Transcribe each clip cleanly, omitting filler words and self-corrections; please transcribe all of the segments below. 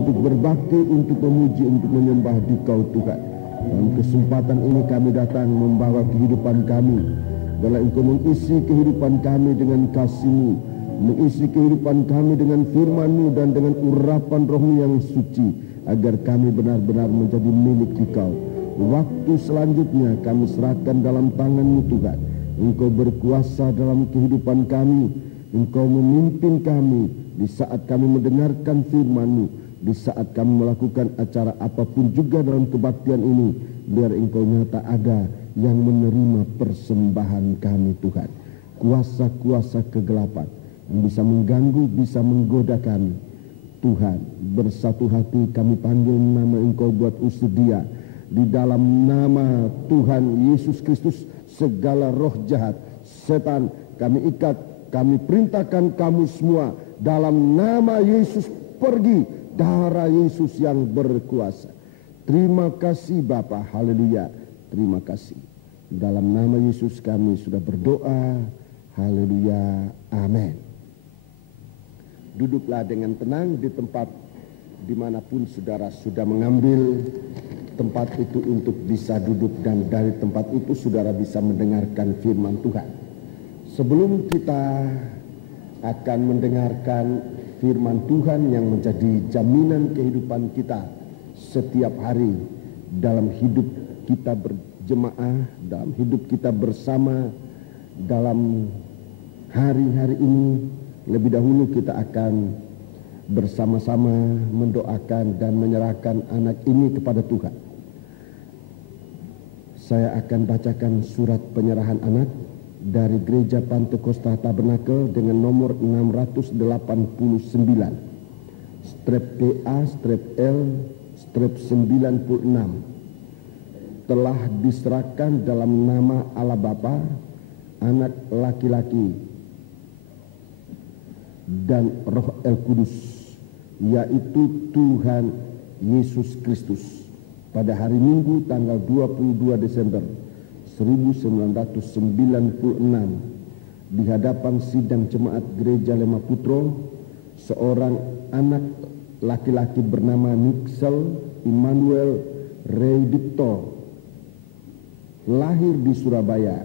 untuk berbakti, untuk memuji, untuk menyembah Dikau Tuhan. Dalam kesempatan ini kami datang membawa kehidupan kami. Biarlah Engkau mengisi kehidupan kami dengan kasih-Mu, mengisi kehidupan kami dengan firman-Mu dan dengan urapan Roh-Mu yang suci, agar kami benar-benar menjadi milik Dikau. Waktu selanjutnya kami serahkan dalam tangan-Mu Tuhan. Engkau berkuasa dalam kehidupan kami. Engkau memimpin kami di saat kami mendengarkan firman-Mu, di saat kami melakukan acara apapun juga dalam kebaktian ini. Biar Engkau nyata ada yang menerima persembahan kami Tuhan. Kuasa-kuasa kegelapan yang bisa mengganggu, bisa menggoda kami, Tuhan, bersatu hati kami panggil nama Engkau buat usir dia. Di dalam nama Tuhan Yesus Kristus, segala roh jahat, setan, kami ikat, kami perintahkan kamu semua dalam nama Yesus pergi. Darah Yesus yang berkuasa. Terima kasih Bapa, haleluya. Terima kasih. Dalam nama Yesus kami sudah berdoa, haleluya, amin. Duduklah dengan tenang di tempat dimanapun saudara sudah mengambil tempat itu untuk bisa duduk, dan dari tempat itu saudara bisa mendengarkan firman Tuhan. Sebelum kita akan mendengarkan firman Tuhan yang menjadi jaminan kehidupan kita setiap hari dalam hidup kita berjemaah, dalam hidup kita bersama dalam hari-hari ini, lebih dahulu kita akan bersama-sama mendoakan dan menyerahkan anak ini kepada Tuhan. Saya akan bacakan surat penyerahan anak dari Gereja Pantekosta Tabernakel dengan nomor 689, strep PA, strep L, strep 96. Telah diserahkan dalam nama Allah Bapa, Anak laki-laki, dan Roh El Kudus, yaitu Tuhan Yesus Kristus, pada hari Minggu tanggal 22 Desember 1996 di hadapan sidang jemaat Gereja Lema Putro, seorang anak laki-laki bernama Nixel Immanuel Reydikto lahir di Surabaya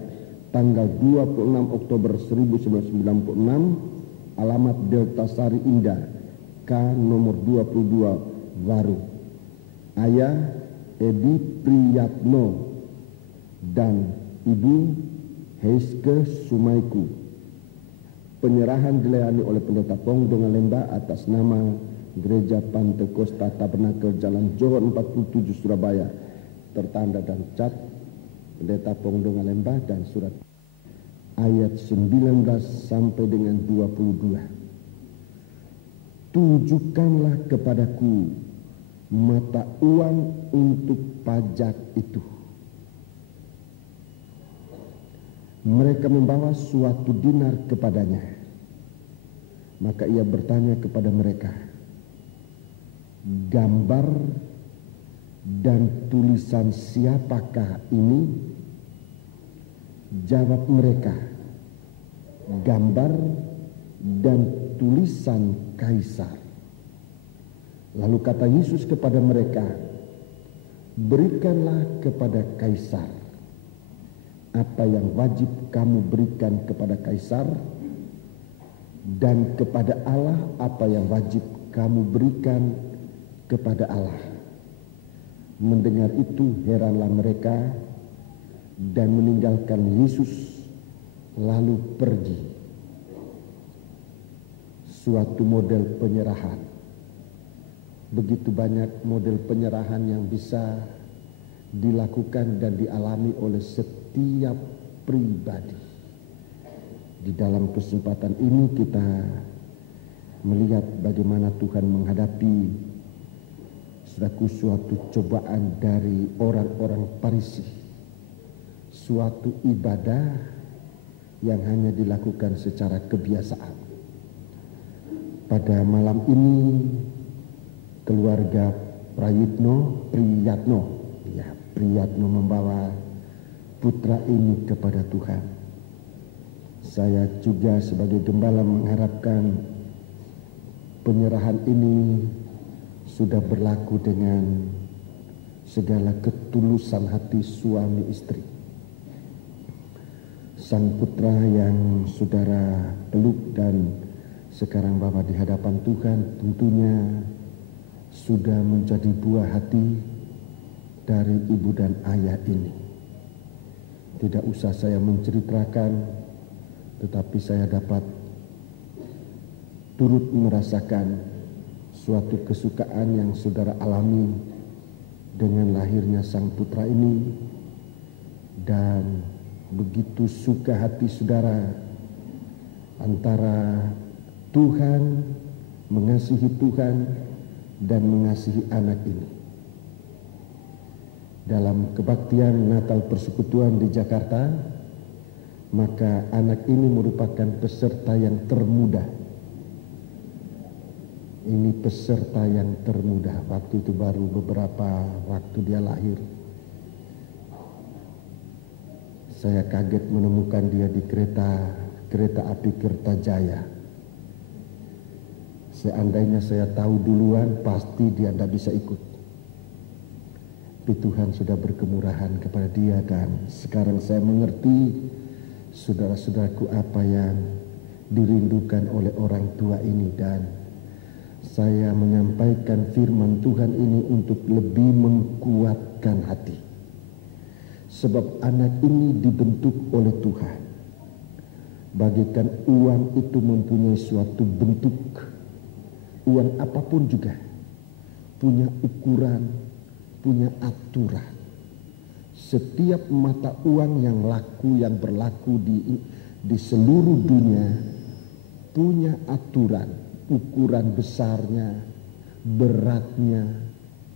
tanggal 26 Oktober 1996, alamat Delta Sari Indah, K nomor 22 Waru. Ayah Edi Priyatno dan Ibu Heiske Sumaiku. Penyerahan dilayani oleh Pendeta Pong Donga Lemba atas nama Gereja Pantekosta Tabernakel Jalan Johor 47 Surabaya. Tertanda dan cat Pendeta Pong Donga Lemba, dan surat ayat 19 sampai dengan 22. Tunjukkanlah kepadaku mata uang untuk pajak itu. Mereka membawa suatu dinar kepadanya. Maka ia bertanya kepada mereka, gambar dan tulisan siapakah ini? Jawab mereka, gambar dan tulisan Kaisar. Lalu kata Yesus kepada mereka, berikanlah kepada Kaisar apa yang wajib kamu berikan kepada Kaisar, dan kepada Allah apa yang wajib kamu berikan kepada Allah. Mendengar itu heranlah mereka dan meninggalkan Yesus lalu pergi. Suatu model penyerahan. Begitu banyak model penyerahan yang bisa dilakukan dan dialami oleh setiap pribadi. Di dalam kesempatan ini kita melihat bagaimana Tuhan menghadapi suatu cobaan dari orang-orang Farisi. Suatu ibadah yang hanya dilakukan secara kebiasaan. Pada malam ini keluarga Priyatno membawa putra ini kepada Tuhan. Saya juga sebagai gembala mengharapkan penyerahan ini sudah berlaku dengan segala ketulusan hati suami istri. Sang putra yang saudara peluk dan sekarang Bapak di hadapan Tuhan tentunya sudah menjadi buah hati dari ibu dan ayah ini. Tidak usah saya menceritakan, tetapi saya dapat turut merasakan suatu kesukaan yang saudara alami dengan lahirnya sang putra ini, dan begitu suka hati saudara antara Tuhan, mengasihi Tuhan dan mengasihi anak ini. Dalam kebaktian Natal Persekutuan di Jakarta, maka anak ini merupakan peserta yang termuda. Ini peserta yang termuda, waktu itu baru beberapa waktu dia lahir. Saya kaget menemukan dia di kereta api Kertajaya. Seandainya saya tahu duluan, pasti dia tidak bisa ikut. Tapi Tuhan sudah berkemurahan kepada dia, dan sekarang saya mengerti saudara-saudaraku apa yang dirindukan oleh orang tua ini, dan saya menyampaikan firman Tuhan ini untuk lebih menguatkan hati. Sebab anak ini dibentuk oleh Tuhan. Bagikan uang itu mempunyai suatu bentuk. Uang apapun juga punya ukuran, punya aturan. Setiap mata uang yang berlaku di seluruh dunia punya aturan, ukuran besarnya, beratnya,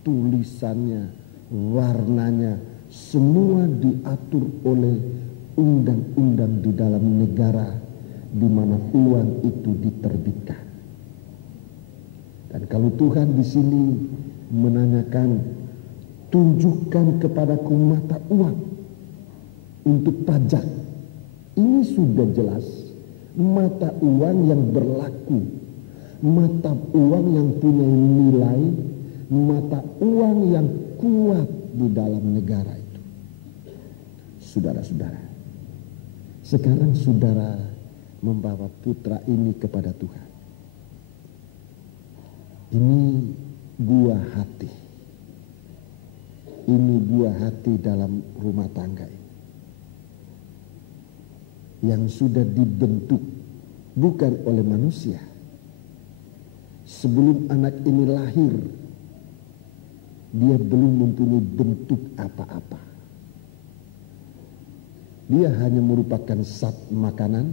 tulisannya, warnanya, semua diatur oleh undang-undang di dalam negara di mana uang itu diterbitkan. Dan kalau Tuhan di sini menanyakan, tunjukkan kepadaku mata uang untuk pajak, ini sudah jelas mata uang yang berlaku, mata uang yang punya nilai, mata uang yang kuat di dalam negara itu. Saudara-saudara, sekarang saudara membawa putra ini kepada Tuhan. Ini buah hati. Ini buah hati dalam rumah tangga ini, yang sudah dibentuk bukan oleh manusia. Sebelum anak ini lahir, dia belum mempunyai bentuk apa-apa. Dia hanya merupakan zat makanan,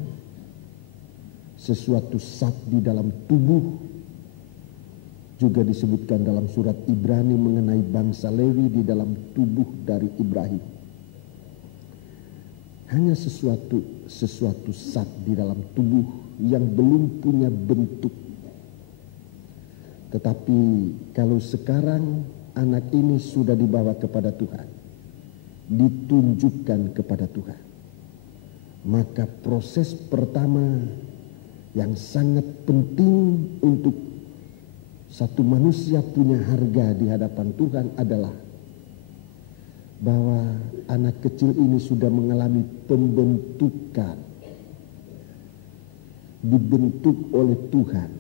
sesuatu zat di dalam tubuh. Juga disebutkan dalam surat Ibrani mengenai bangsa Lewi di dalam tubuh dari Ibrahim. Hanya sesuatu zat di dalam tubuh yang belum punya bentuk. Tetapi kalau sekarang anak ini sudah dibawa kepada Tuhan, ditunjukkan kepada Tuhan, maka proses pertama yang sangat penting untuk satu manusia punya harga di hadapan Tuhan adalah bahwa anak kecil ini sudah mengalami pembentukan, dibentuk oleh Tuhan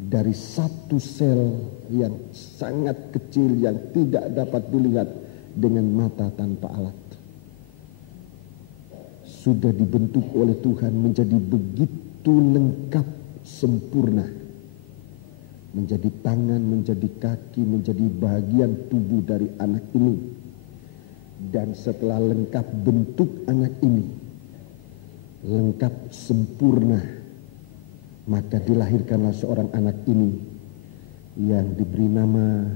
dari satu sel yang sangat kecil yang tidak dapat dilihat dengan mata tanpa alat. Sudah dibentuk oleh Tuhan menjadi begitu lengkap, sempurna. Menjadi tangan, menjadi kaki, menjadi bagian tubuh dari anak ini. Dan setelah lengkap bentuk anak ini, lengkap sempurna, maka dilahirkanlah seorang anak ini yang diberi nama,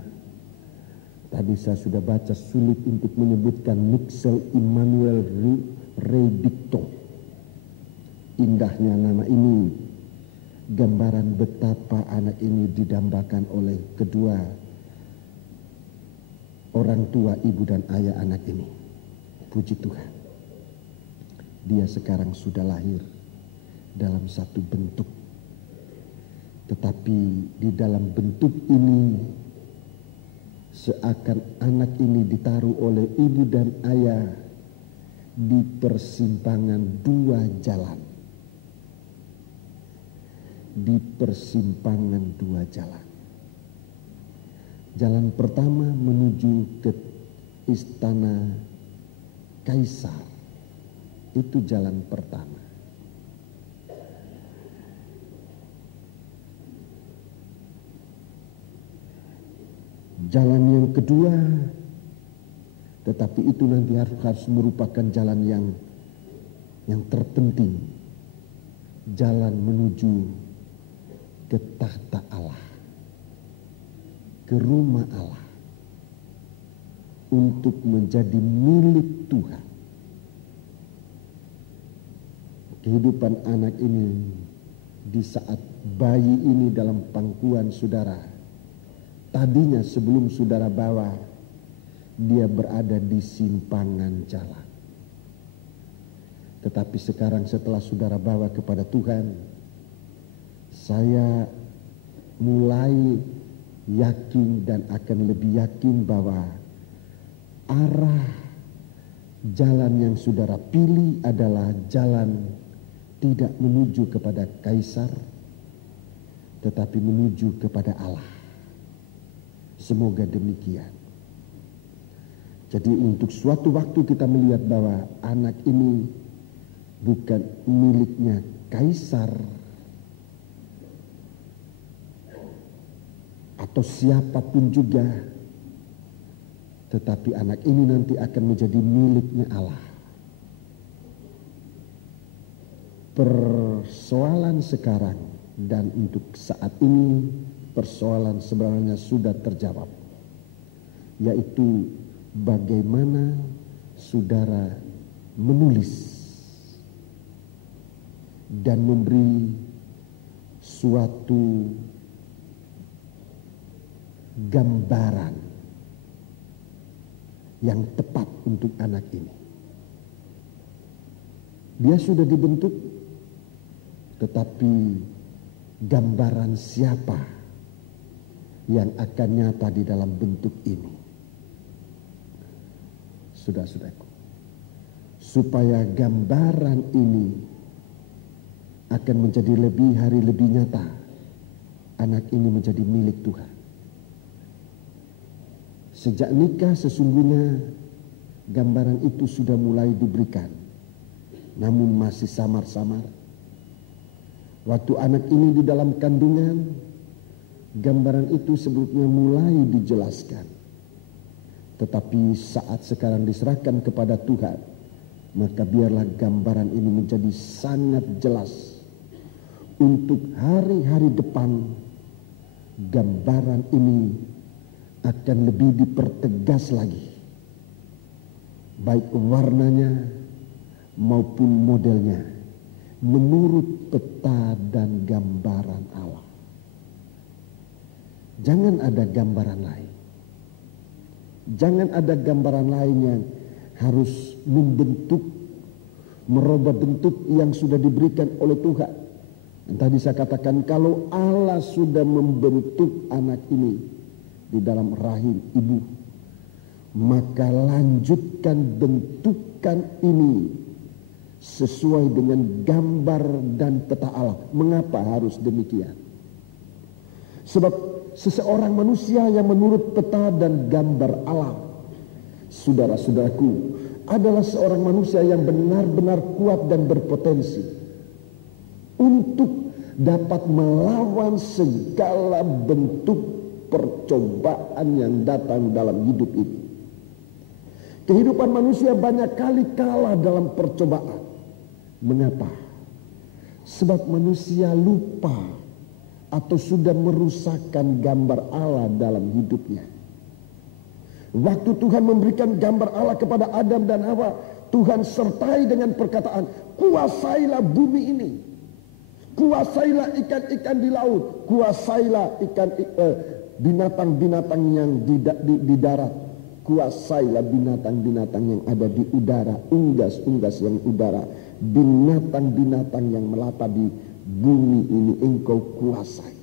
tadi saya sudah baca, sulit untuk menyebutkan, Mixel Immanuel Redicto. Indahnya nama ini, gambaran betapa anak ini didambakan oleh kedua orang tua, ibu dan ayah anak ini. Puji Tuhan, dia sekarang sudah lahir dalam satu bentuk. Tetapi di dalam bentuk ini seakan anak ini ditaruh oleh ibu dan ayah di persimpangan dua jalan. Di persimpangan dua jalan. Jalan pertama menuju ke istana Kaisar. Itu jalan pertama. Jalan yang kedua, tetapi itu nanti harus merupakan jalan yang terpenting. Jalan menuju ke tahta Allah, ke rumah Allah, untuk menjadi milik Tuhan. Kehidupan anak ini di saat bayi ini dalam pangkuan saudara, tadinya sebelum saudara bawa, dia berada di simpangan jalan. Tetapi sekarang setelah saudara bawa kepada Tuhan, saya mulai yakin dan akan lebih yakin bahwa arah jalan yang saudara pilih adalah jalan tidak menuju kepada Kaisar, tetapi menuju kepada Allah. Semoga demikian. Jadi untuk suatu waktu kita melihat bahwa anak ini bukan miliknya Kaisar atau siapapun juga, tetapi anak ini nanti akan menjadi miliknya Allah. Persoalan sekarang dan untuk saat ini, persoalan sebenarnya sudah terjawab, yaitu bagaimana saudara menulis dan memberi suatu gambaran yang tepat untuk anak ini. Dia sudah dibentuk, tetapi gambaran siapa yang akan nyata di dalam bentuk ini? Saudara-saudaraku, supaya gambaran ini akan menjadi lebih hari lebih nyata, anak ini menjadi milik Tuhan. Sejak nikah sesungguhnya gambaran itu sudah mulai diberikan, namun masih samar-samar. Waktu anak ini di dalam kandungan, gambaran itu sebelumnya mulai dijelaskan. Tetapi saat sekarang diserahkan kepada Tuhan, maka biarlah gambaran ini menjadi sangat jelas. Untuk hari-hari depan, gambaran ini akan lebih dipertegas lagi. Baik warnanya maupun modelnya, menurut peta dan gambaran Allah. Jangan ada gambaran lain. Jangan ada gambaran lain yang harus membentuk, merubah bentuk yang sudah diberikan oleh Tuhan. Dan tadi saya katakan, kalau Allah sudah membentuk anak ini di dalam rahim ibu, maka lanjutkan bentukan ini sesuai dengan gambar dan peta Allah. Mengapa harus demikian? Sebab seseorang manusia yang menurut peta dan gambar Allah, saudara-saudaraku, adalah seorang manusia yang benar-benar kuat dan berpotensi untuk dapat melawan segala bentuk percobaan yang datang dalam hidup ini. Kehidupan manusia banyak kali kalah dalam percobaan. Mengapa? Sebab manusia lupa atau sudah merusakkan gambar Allah dalam hidupnya. Waktu Tuhan memberikan gambar Allah kepada Adam dan Hawa, Tuhan sertai dengan perkataan, kuasailah bumi ini, kuasailah ikan-ikan di laut, kuasailah binatang-binatang yang di darat, kuasailah binatang-binatang yang ada di udara, unggas-unggas yang udara, binatang-binatang yang melata di bumi ini engkau kuasai.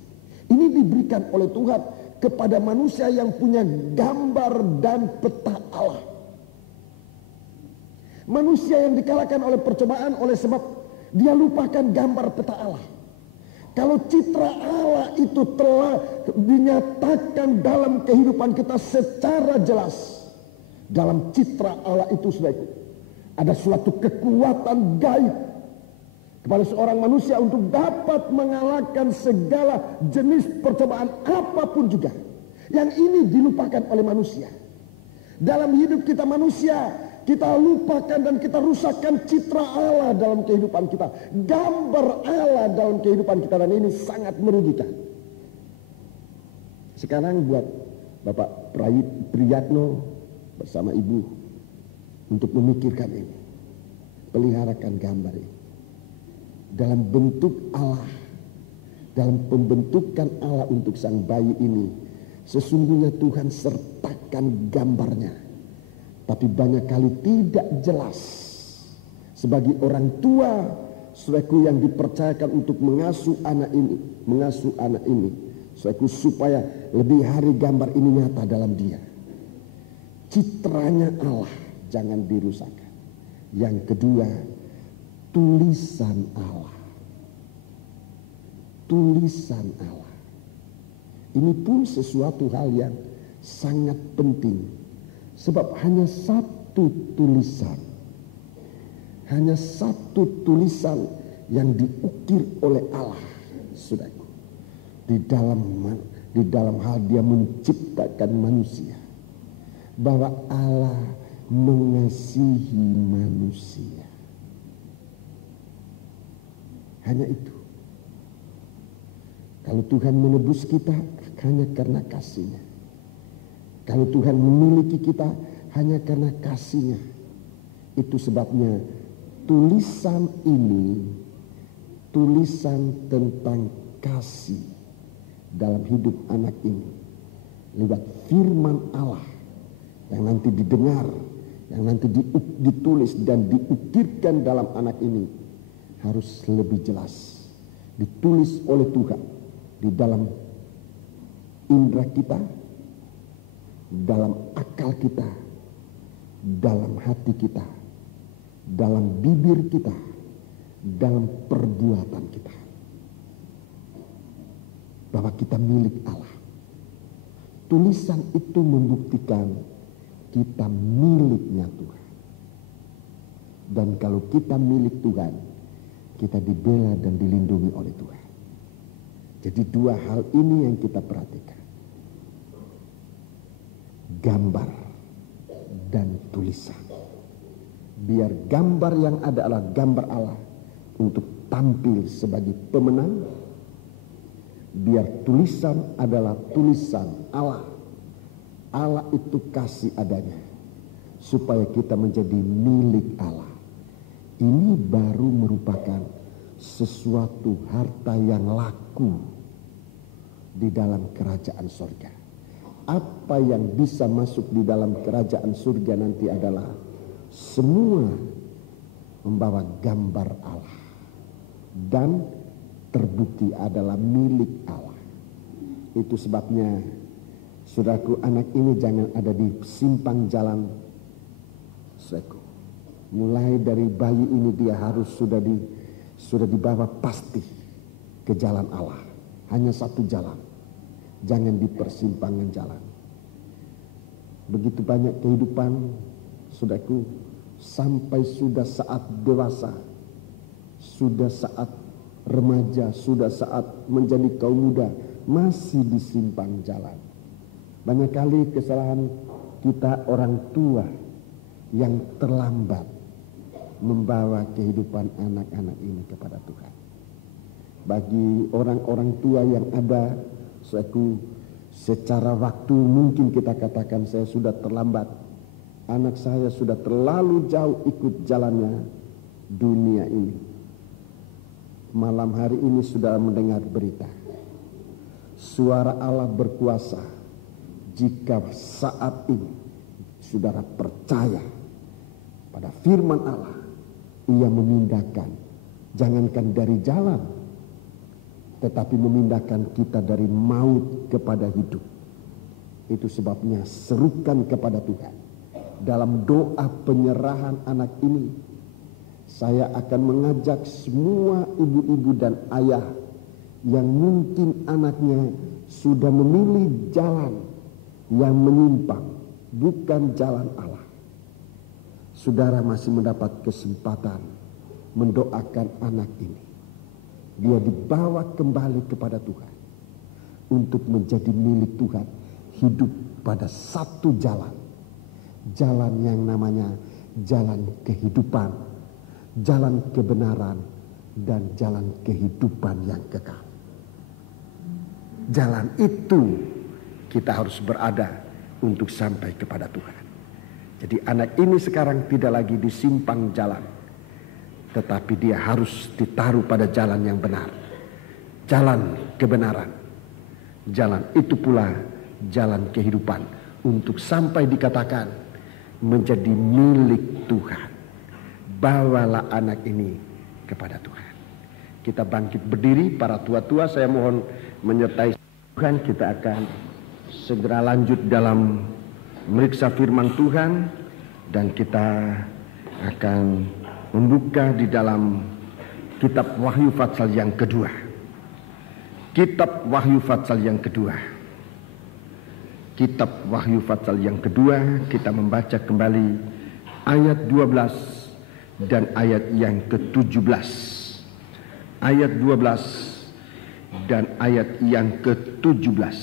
Ini diberikan oleh Tuhan kepada manusia yang punya gambar dan peta Allah. Manusia yang dikalahkan oleh percobaan oleh sebab dia lupakan gambar peta Allah. Kalau citra Allah itu telah dinyatakan dalam kehidupan kita secara jelas, dalam citra Allah itu saudaraku, ada suatu kekuatan gaib kepada seorang manusia untuk dapat mengalahkan segala jenis percobaan apapun juga. Yang ini dilupakan oleh manusia. Dalam hidup kita manusia, kita lupakan dan kita rusakkan citra Allah dalam kehidupan kita. Gambar Allah dalam kehidupan kita, dan ini sangat merugikan. Sekarang buat Bapak Priyatno bersama Ibu untuk memikirkan ini. Peliharakan gambar ini. Dalam bentuk Allah, dalam pembentukan Allah untuk sang bayi ini, sesungguhnya Tuhan sertakan gambarnya, tapi banyak kali tidak jelas. Sebagai orang tua, saudaraku, yang dipercayakan untuk mengasuh anak ini, saudaraku, supaya lebih hari gambar ini nyata dalam dia. Citranya Allah jangan dirusakkan. Yang kedua, tulisan Allah. Tulisan Allah. Ini pun sesuatu hal yang sangat penting. Sebab hanya satu tulisan. Hanya satu tulisan yang diukir oleh Allah, saudaraku. Di dalam hal dia menciptakan manusia. Bahwa Allah mengasihi manusia. Hanya itu. Kalau Tuhan menebus kita hanya karena kasih-Nya. Kalau Tuhan memiliki kita hanya karena kasih-Nya. Itu sebabnya tulisan ini, tulisan tentang kasih dalam hidup anak ini, lewat firman Allah yang nanti didengar, yang nanti ditulis dan diukirkan dalam anak ini, harus lebih jelas ditulis oleh Tuhan di dalam indera kita, dalam akal kita, dalam hati kita, dalam bibir kita, dalam perbuatan kita, bahwa kita milik Allah. Tulisan itu membuktikan kita miliknya Tuhan. Dan kalau kita milik Tuhan, kita dibela dan dilindungi oleh Tuhan. Jadi dua hal ini yang kita perhatikan. Gambar dan tulisan. Biar gambar yang ada adalah gambar Allah untuk tampil sebagai pemenang. Biar tulisan adalah tulisan Allah. Allah itu kasih adanya supaya kita menjadi milik Allah. Ini baru merupakan sesuatu harta yang laku di dalam kerajaan surga. Apa yang bisa masuk di dalam kerajaan surga nanti adalah semua membawa gambar Allah dan terbukti adalah milik Allah. Itu sebabnya, saudaraku, anak ini jangan ada di simpang jalan, saudaraku. Mulai dari bayi ini dia harus sudah dibawa pasti ke jalan Allah. Hanya satu jalan. Jangan di persimpangan jalan. Begitu banyak kehidupan, saudaraku, sampai sudah saat dewasa, sudah saat remaja, sudah saat menjadi kaum muda, masih di simpang jalan. Banyak kali kesalahan kita orang tua yang terlambat membawa kehidupan anak-anak ini kepada Tuhan. Bagi orang-orang tua yang ada, secara waktu mungkin kita katakan saya sudah terlambat. Anak saya sudah terlalu jauh ikut jalannya dunia ini. Malam hari ini sudah mendengar berita. Suara Allah berkuasa. Jika saat ini saudara percaya pada firman Allah, Ia memindahkan, jangankan dari jalan, tetapi memindahkan kita dari maut kepada hidup, Itu sebabnya serukan kepada Tuhan. Dalam doa penyerahan anak ini, saya akan mengajak semua ibu-ibu dan ayah yang mungkin anaknya sudah memilih jalan yang menyimpang, bukan jalan Allah. Saudara masih mendapat kesempatan mendoakan anak ini. Dia dibawa kembali kepada Tuhan untuk menjadi milik Tuhan, hidup pada satu jalan. Jalan yang namanya jalan kehidupan, jalan kebenaran, dan jalan kehidupan yang kekal. Jalan itu kita harus berada untuk sampai kepada Tuhan. Jadi anak ini sekarang tidak lagi di simpang jalan, tetapi dia harus ditaruh pada jalan yang benar, jalan kebenaran. Jalan itu pula jalan kehidupan untuk sampai dikatakan menjadi milik Tuhan. Bawalah anak ini kepada Tuhan. Kita bangkit berdiri, para tua-tua saya mohon menyertai Tuhan. Kita akan segera lanjut dalam meriksa firman Tuhan, dan kita akan membuka di dalam kitab Wahyu pasal yang kedua. Kitab Wahyu pasal yang kedua. Kitab Wahyu pasal yang kedua, kita membaca kembali ayat 12 dan ayat yang ke-17. Ayat 12 dan ayat yang ke-17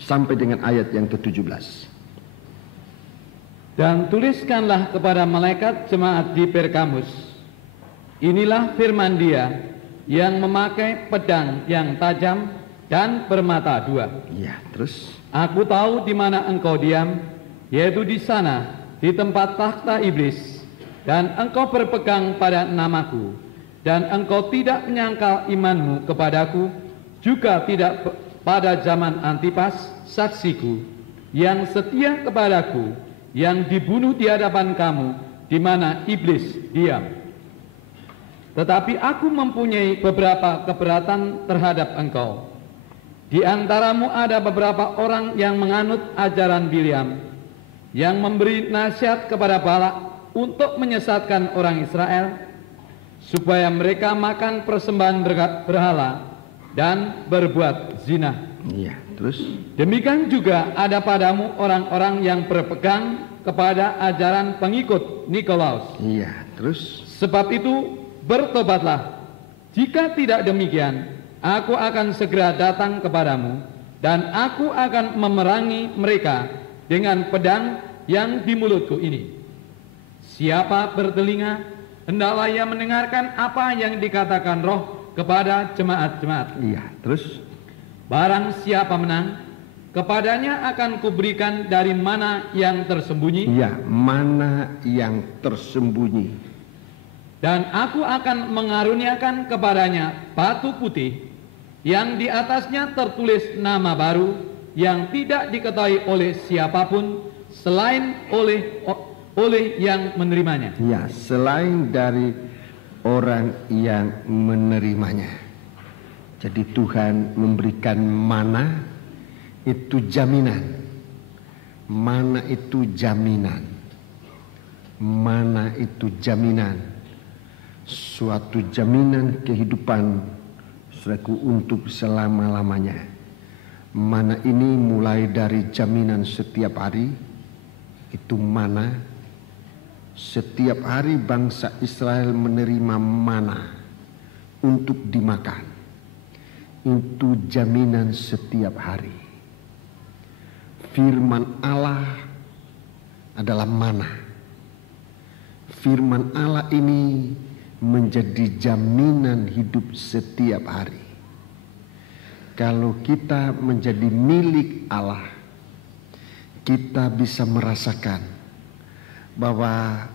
sampai dengan ayat yang ke-17. Dan tuliskanlah kepada malaikat jemaat di Pergamus, inilah firman Dia yang memakai pedang yang tajam dan bermata dua. Ya, terus. Aku tahu di mana engkau diam, yaitu di sana, di tempat takhta iblis, dan engkau berpegang pada namaku, dan engkau tidak menyangkal imanmu kepadaku, juga tidak pada zaman Antipas, saksiku, yang setia kepadaku, yang dibunuh di hadapan kamu, di mana iblis diam. Tetapi aku mempunyai beberapa keberatan terhadap engkau. Di antaramu ada beberapa orang yang menganut ajaran Bileam, yang memberi nasihat kepada Balak untuk menyesatkan orang Israel, supaya mereka makan persembahan berhala dan berbuat zina. Iya, terus. Demikian juga ada padamu orang-orang yang berpegang kepada ajaran pengikut Nikolaus. Iya, terus. Sebab itu bertobatlah. Jika tidak demikian, aku akan segera datang kepadamu, dan aku akan memerangi mereka dengan pedang yang di mulutku ini. Siapa bertelinga, hendaklah ia mendengarkan apa yang dikatakan Roh kepada jemaat-jemaat. Iya, terus. Barang siapa menang, kepadanya akan kuberikan dari mana yang tersembunyi. Iya, mana yang tersembunyi. Dan aku akan mengaruniakan kepadanya batu putih yang di atasnya tertulis nama baru yang tidak diketahui oleh siapapun selain oleh yang menerimanya. Ya, selain dari orang yang menerimanya. Jadi Tuhan memberikan mana itu jaminan. Mana itu jaminan. Mana itu jaminan. Suatu jaminan kehidupan saudaraku untuk selama-lamanya. Mana ini mulai dari jaminan setiap hari, itu mana. Setiap hari bangsa Israel menerima mana untuk dimakan. Itu jaminan setiap hari. Firman Allah adalah mana. Firman Allah ini menjadi jaminan hidup setiap hari. Kalau kita menjadi milik Allah, kita bisa merasakan bahwa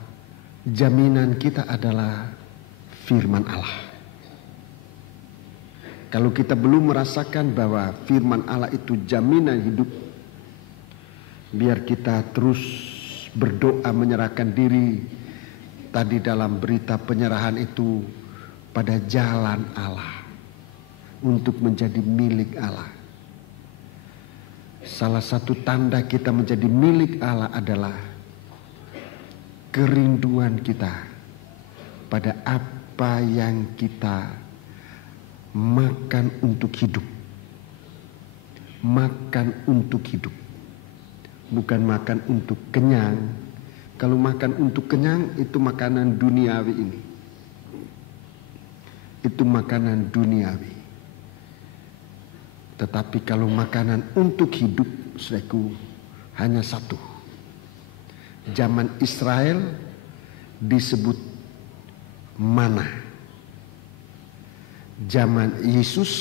jaminan kita adalah firman Allah. Kalau kita belum merasakan bahwa firman Allah itu jaminan hidup, biar kita terus berdoa menyerahkan diri. Tadi dalam berita penyerahan itu pada jalan Allah untuk menjadi milik Allah. salah satu tanda kita menjadi milik Allah adalah kerinduan kita pada apa yang kita makan untuk hidup. Makan untuk hidup, bukan makan untuk kenyang. Kalau makan untuk kenyang itu makanan duniawi ini. Itu makanan duniawi. Tetapi kalau makanan untuk hidup, saudaraku, hanya satu. Zaman Israel disebut mana. Zaman Yesus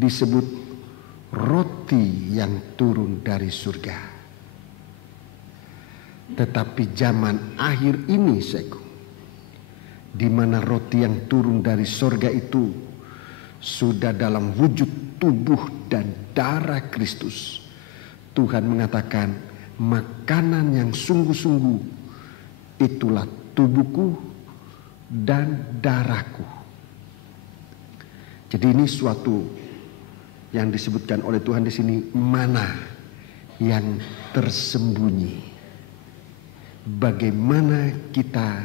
disebut roti yang turun dari surga. Tetapi zaman akhir ini, saudaraku, di mana roti yang turun dari surga itu sudah dalam wujud tubuh dan darah Kristus. Tuhan mengatakan, makanan yang sungguh-sungguh itulah tubuhku dan darahku. Jadi ini suatu yang disebutkan oleh Tuhan di sini, mana yang tersembunyi. Bagaimana kita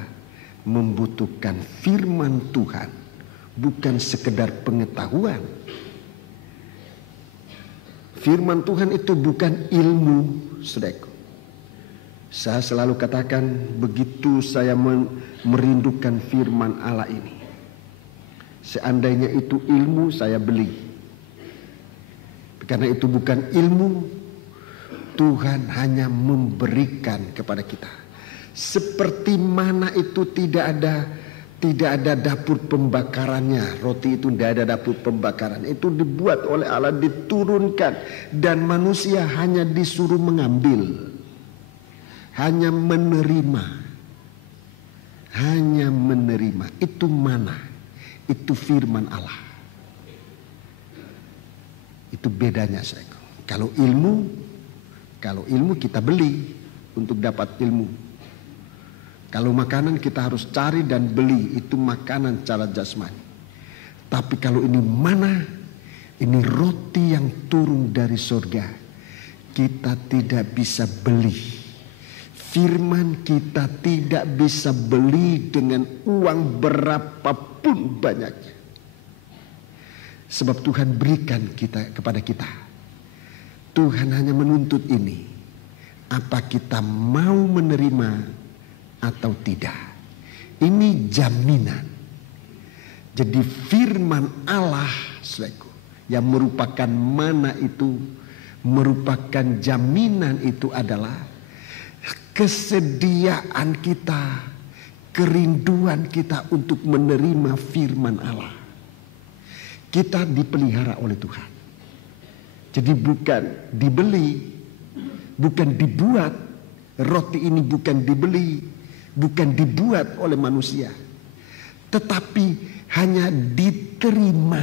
membutuhkan firman Tuhan, bukan sekedar pengetahuan. Firman Tuhan itu bukan ilmu, saudaraku. Saya selalu katakan, begitu saya merindukan firman Allah ini, seandainya itu ilmu, saya beli. Karena itu bukan ilmu, Tuhan hanya memberikan kepada kita. Seperti mana itu tidak ada dapur pembakarannya. Roti itu tidak ada dapur pembakaran. Itu dibuat oleh Allah, diturunkan, dan manusia hanya disuruh mengambil, hanya menerima, hanya menerima. Itu mana? Itu firman Allah. Itu bedanya, saudara. Kalau ilmu kita beli untuk dapat ilmu. Kalau makanan kita harus cari dan beli, itu makanan cara jasmani. Tapi kalau ini mana? Ini roti yang turun dari surga. Kita tidak bisa beli. Firman kita tidak bisa beli dengan uang berapapun banyaknya. Sebab Tuhan berikan kepada kita. Tuhan hanya menuntut ini. Apa kita mau menerima atau tidak. Ini jaminan. Jadi firman Allah, saudaraku, yang merupakan mana itu, merupakan jaminan itu adalah kesediaan kita, kerinduan kita untuk menerima firman Allah. Kita dipelihara oleh Tuhan. Jadi bukan dibeli, bukan dibuat. Roti ini bukan dibeli, bukan dibuat oleh manusia. Tetapi hanya diterima.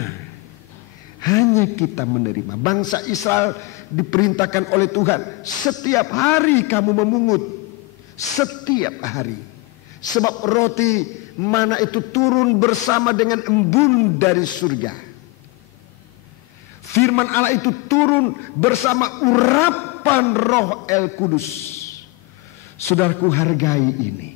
Hanya kita menerima. Bangsa Israel diperintahkan oleh Tuhan, setiap hari kamu memungut. Setiap hari. Sebab roti mana itu turun bersama dengan embun dari surga. Firman Allah itu turun bersama urapan Roh El Kudus. Saudaraku, hargai ini.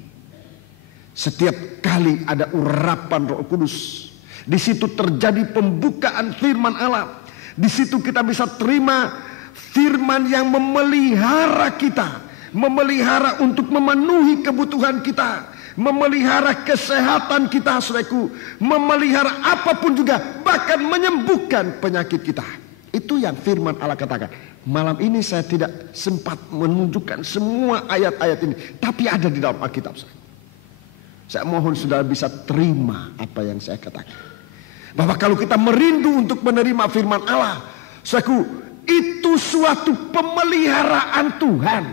Setiap kali ada urapan Roh Kudus, di situ terjadi pembukaan firman Allah. Di situ kita bisa terima firman yang memelihara kita, memelihara untuk memenuhi kebutuhan kita, memelihara kesehatan kita, saudaraku, memelihara apapun juga, bahkan menyembuhkan penyakit kita. Itu yang firman Allah katakan. Malam ini saya tidak sempat menunjukkan semua ayat-ayat ini, tapi ada di dalam Alkitab. Saya mohon saudara bisa terima apa yang saya katakan, bahwa kalau kita merindu untuk menerima firman Allah, saudaraku, itu suatu pemeliharaan Tuhan.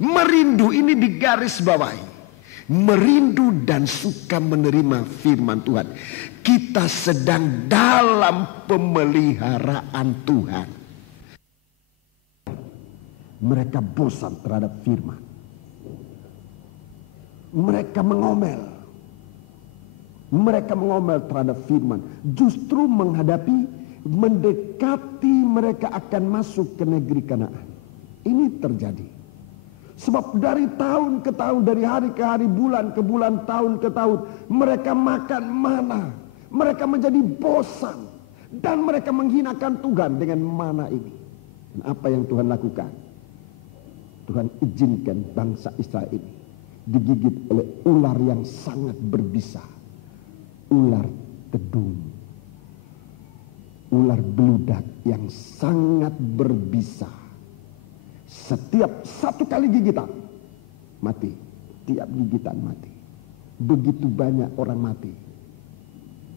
Merindu ini digaris bawahi. Merindu dan suka menerima firman Tuhan. Kita sedang dalam pemeliharaan Tuhan. Mereka bosan terhadap firman. Mereka mengomel. Mereka mengomel terhadap firman. Justru menghadapi mendekati mereka akan masuk ke negeri Kanaan. Ini terjadi. Sebab dari tahun ke tahun, dari hari ke hari, bulan ke bulan, tahun ke tahun, mereka makan mana. Mereka menjadi bosan. Dan mereka menghinakan Tuhan dengan mana ini. Dan apa yang Tuhan lakukan? Tuhan izinkan bangsa Israel ini digigit oleh ular yang sangat berbisa. Ular tedung. Ular beludak yang sangat berbisa. Setiap satu kali gigitan mati. Tiap gigitan mati. Begitu banyak orang mati.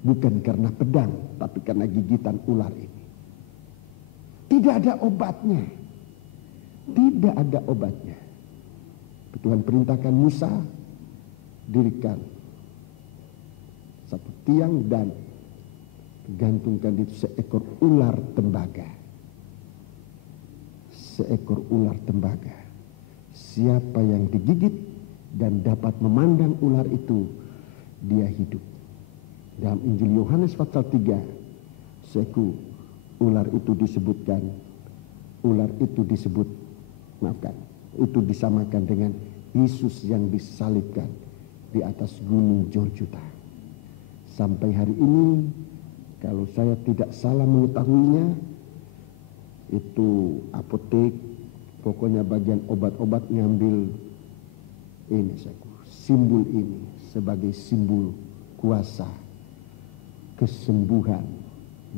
Bukan karena pedang, tapi karena gigitan ular ini. Tidak ada obatnya. Tidak ada obatnya. Tuhan perintahkan Musa, dirikan satu tiang dan gantungkan itu seekor ular tembaga. Seekor ular tembaga. Siapa yang digigit dan dapat memandang ular itu, dia hidup. Dalam Injil Yohanes pasal 3, seekor ular itu disebutkan, itu disamakan dengan Yesus yang disalibkan di atas gunung Golgota. Sampai hari ini, kalau saya tidak salah mengetahuinya, itu apotek, pokoknya bagian obat-obat ngambil ini, simbol ini sebagai simbol kuasa kesembuhan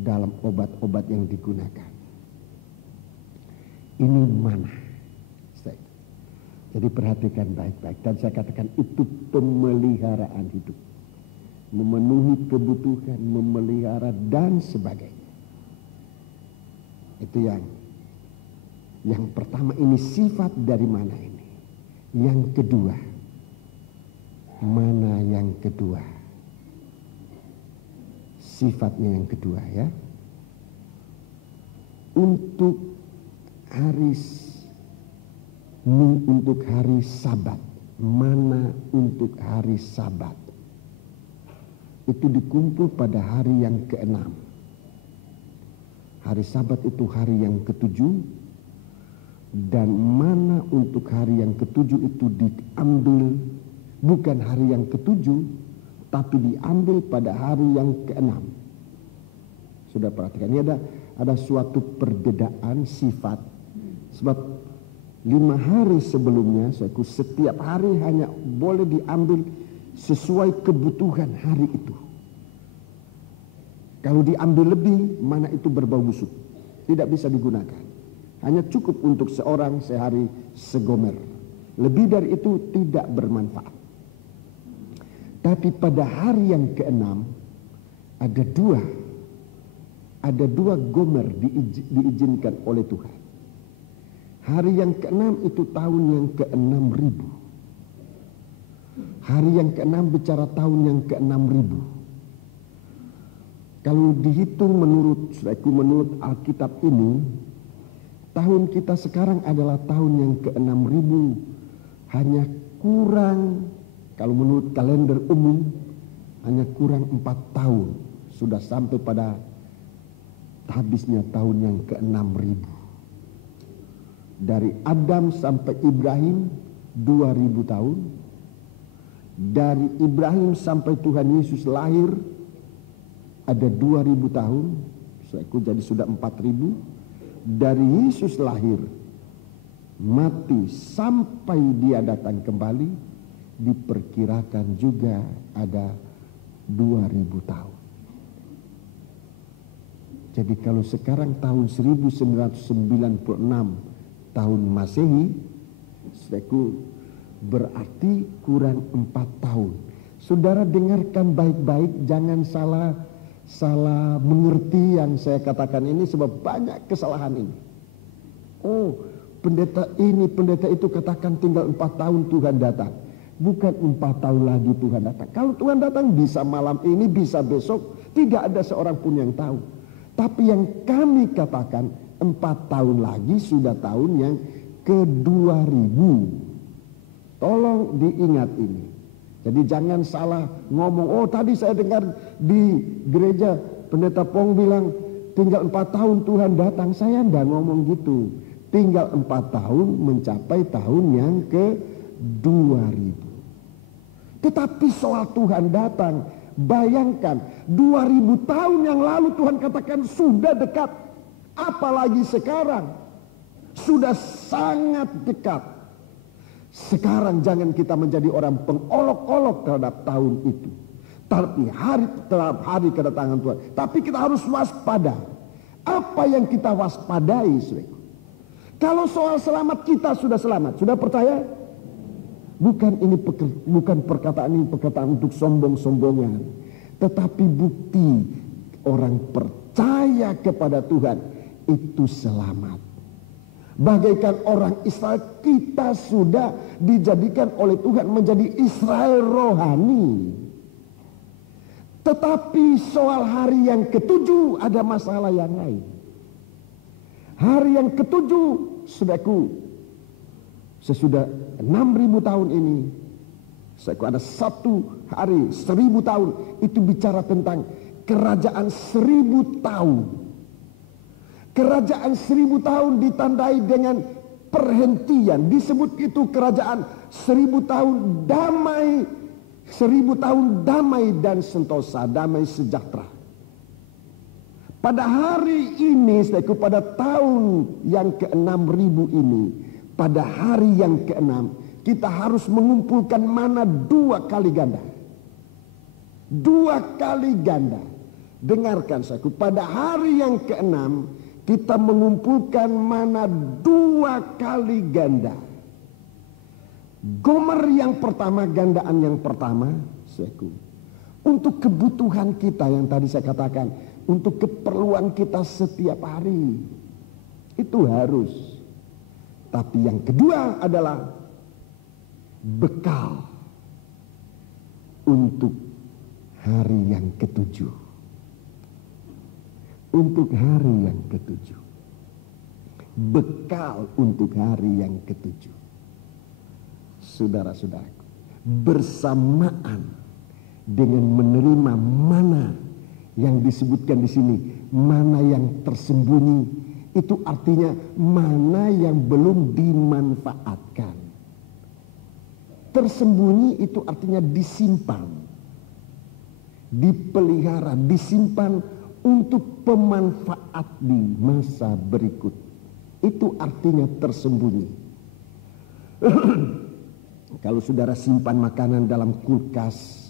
dalam obat-obat yang digunakan. Ini mana? Jadi perhatikan baik-baik. Dan saya katakan itu pemeliharaan hidup. Memenuhi kebutuhan, memelihara dan sebagainya. Itu yang pertama, ini sifat dari mana ini. Yang kedua, mana yang kedua? Sifatnya yang kedua ya. Untuk hari Sabat. Mana untuk hari Sabat? Itu dikumpul pada hari yang ke-6. Hari Sabat itu hari yang ke-7. Dan mana untuk hari yang ke-7 itu diambil bukan hari yang ke-7, tapi diambil pada hari yang ke-6. Sudah perhatikan, ini ada suatu perbedaan sifat. Sebab 5 hari sebelumnya, setiap hari hanya boleh diambil sesuai kebutuhan hari itu. Kalau diambil lebih, mana itu berbau busuk. Tidak bisa digunakan. Hanya cukup untuk seorang sehari segomer. Lebih dari itu tidak bermanfaat. Tapi pada hari yang ke-6 ada dua gomer diizinkan oleh Tuhan. Hari yang ke-6 itu tahun yang ke-6.000. Hari yang ke-6 bicara tahun yang ke-6.000. Kalau dihitung menurut Alkitab ini, tahun kita sekarang adalah tahun yang ke-6.000. Hanya kurang, kalau menurut kalender umum, hanya kurang 4 tahun. Sudah sampai pada habisnya tahun yang ke-6.000. Dari Adam sampai Ibrahim 2000 tahun. Dari Ibrahim sampai Tuhan Yesus lahir ada 2000 tahun. Jadi sudah 4000. Dari Yesus lahir mati sampai dia datang kembali diperkirakan juga ada 2000 tahun. Jadi kalau sekarang tahun 1996 tahun Masehi, berarti kurang 4 tahun. Saudara dengarkan baik-baik, jangan salah mengerti yang saya katakan ini, sebab banyak kesalahan ini. Oh, pendeta ini, pendeta itu katakan tinggal 4 tahun Tuhan datang. Bukan 4 tahun lagi Tuhan datang. Kalau Tuhan datang bisa malam ini, bisa besok, tidak ada seorang pun yang tahu. Tapi yang kami katakan 4 tahun lagi sudah tahun yang ke-2000. Tolong diingat ini. Jadi jangan salah ngomong. Oh, tadi saya dengar di gereja pendeta Pong bilang tinggal 4 tahun Tuhan datang. Saya enggak ngomong gitu. Tinggal 4 tahun mencapai tahun yang ke 2000. Tetapi soal Tuhan datang, bayangkan 2000 tahun yang lalu Tuhan katakan sudah dekat. Apalagi sekarang sudah sangat dekat. Sekarang jangan kita menjadi orang pengolok-olok terhadap tahun itu. Tapi terhadap hari kedatangan Tuhan. Tapi kita harus waspada. Apa yang kita waspadai, saudara? Kalau soal selamat, kita sudah selamat. Sudah percaya? Bukan perkataan ini perkataan untuk sombong-sombongan. Tetapi bukti orang percaya kepada Tuhan itu selamat. Bagaikan orang Israel, kita sudah dijadikan oleh Tuhan menjadi Israel rohani. Tetapi soal hari yang ke-7 ada masalah yang lain. Hari yang ke-7, saudaraku, sesudah 6.000 tahun ini, saudaraku, ada satu hari 1.000 tahun itu bicara tentang kerajaan 1.000 tahun. Kerajaan 1.000 tahun ditandai dengan perhentian. Disebut itu kerajaan 1.000 tahun damai. 1.000 tahun damai dan sentosa, damai sejahtera. Pada hari ini, pada tahun yang ke-6.000 ini, pada hari yang ke-6, kita harus mengumpulkan mana 2 kali ganda. 2 kali ganda. Dengarkan saudaraku, pada hari yang ke-6, kita mengumpulkan mana 2 kali ganda. Gomer yang pertama, gandaan yang pertama, saudaraku, untuk kebutuhan kita yang tadi saya katakan, untuk keperluan kita setiap hari, itu harus. Tapi yang kedua adalah bekal untuk hari yang ke-7. Untuk hari yang ke-7. Bekal untuk hari yang ke-7. Saudara-saudaraku, bersamaan dengan menerima mana yang disebutkan di sini, mana yang tersembunyi, itu artinya mana yang belum dimanfaatkan. Tersembunyi itu artinya disimpan, dipelihara, disimpan untuk pemanfaat di masa berikut. Itu artinya tersembunyi. Kalau saudara simpan makanan dalam kulkas,